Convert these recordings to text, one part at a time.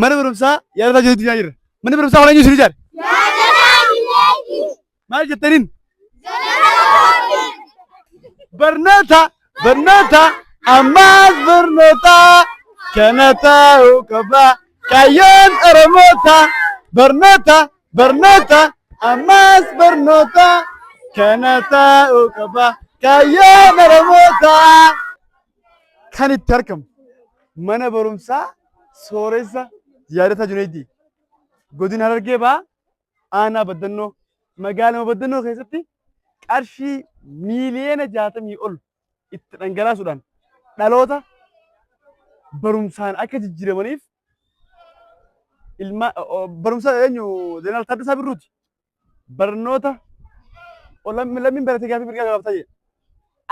mana barumsaa yaadataa jirutti jira. Manni barumsaa waan eenyu isin ijaare? Maal jettaniin? Barnoota barnoota ammaas barnoota kana ta'uu qaba kaayyoon Oromoota. Barnoota barnoota ammaas barnoota kana ta'uu qaba kaayyoon Oromoota. Kan itti argamu mana barumsaa sooressa yaadataa Junaayidii godina Harargee ba'aa aanaa Baddannoo magaalaa Baddannoo keessatti qarshii miiliyoona 60 ol itti dhangalaasuudhaan dhaloota barumsaan akka jijjiiramaniif ilma barumsa eenyu Jeneraal Taaddasaa Birruuti. Barnoota lammiin baratee gaaffii mirgaa gaafata jedhe.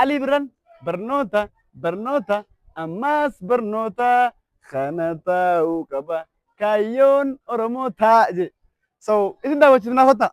Alii Birraan barnoota barnoota ammaas barnoota kana ta'uu qaba kaayyoon Oromoota jedhe. So isin daawwachiifnaaf hotta.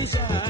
Bisha